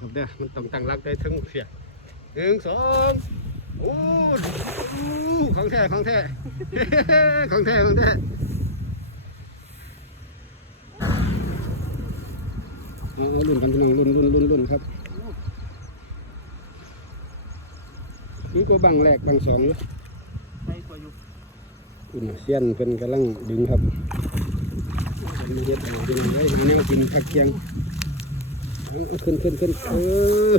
ครับเด้อมันต้องตั้งรักได้ทั้งเสียหนึ่งสองโอ้โอ้ของแท้ของแท้ของแท้ของแท้เอาเอารุ่นกันพี่น้องรุ่นรุ่นรุ่นรุ่นครับนี่ก็บังแรกบังสองอยู่อยู่อุ่นน่ะเสี้ยนเป็นกำลังดึงครับมีเฮ็ดอะไรดึงไว้แนวกินผักเคียง ขึ้นขึ้นขึ้นเออ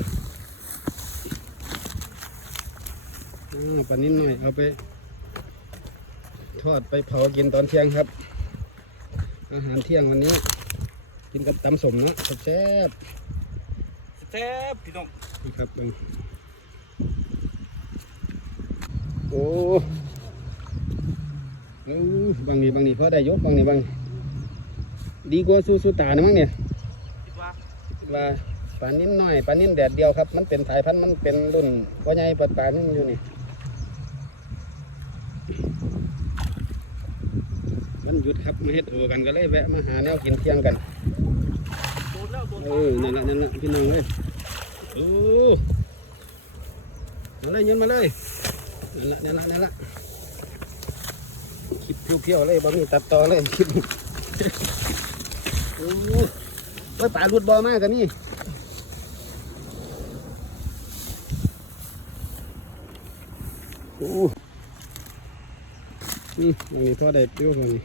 อ่าปลานิดหน่อยเอาไป ทอดไปเผากินตอนเที่ยงครับ อาหารเที่ยงวันนี้ กินกับตำสมเนาะแซ่บแซ่บพี่น้องๆนะครับเบิ่งโอ้เออบางนี่บางนี่พอได้ยกบางนี่บาง ดีกว่าสู้สู้ตานะมั้งเนี่ยคิดว่า ว่าปลานิ่นน้อยปลานิ่นแดดเดียวครับ มันเป็นสายพันธุ์มันเป็นรุ่นว่าใหญ่ปลาปลานี่อยู่นี่มันหยุดครับมาเฮ็ดโอกันก็เลยแวะมาหาแนวกินเที่ยงกันโดนแล้วโดนเออนั่นละนั่นละพี่น้องเลยเออมาเลยยืนมาเลยนั่นละนั่นละนั่นละคลิปเพียวๆเลยบ่มีตัดต่อเลยคลิปโอ้ย ว่าปลาหลุดบ่อมากกันนี่โอ้นี่ตรงนี้พอได้เปรี้ยวตรงนี้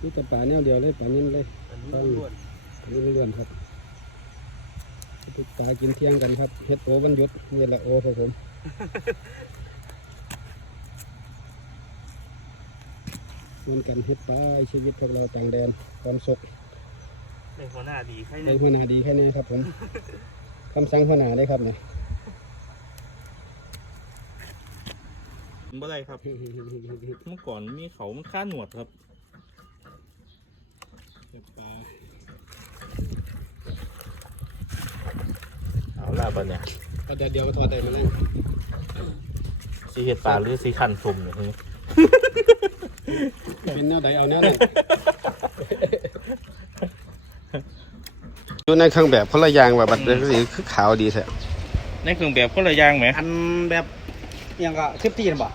นี่แต่ป่าแนวเดียวเลยป่านิ่นเลยอันนี้ล้วนป่านิ่นเลื่อนครับทุกตากินเที่ยงกันครับเฮ็ดโอวันหยุดนี่แหละโอครับผม มันกันเฮ็ดไปชีวิตพวกเราต่างแดนความสุขในหัวหน้าดีใครเป็เนี่ยนหัวหน้าดีแค่นี้ครับผม คำสั่งหัวหน้าได้ครับเนี่ยบ่ได้ครับ เมื่อก่อนมีเขามันค่าหนวดครับเอาล่ะบัดเนี่ยเอาแต่เดียวก็ทอดได้มาแล้วสีเห็ดปลาหรือสีขันสุ่มเนี่ยทีนี้ เป็นแนวใดเอาแนวนั้นอยู่ในเครื่องแบบพลอยางว่าบัตรสีคือขาวดีแท้ในเครื่องแบบพลอยางไหมอันแบบยังก็คลิปตีนบ่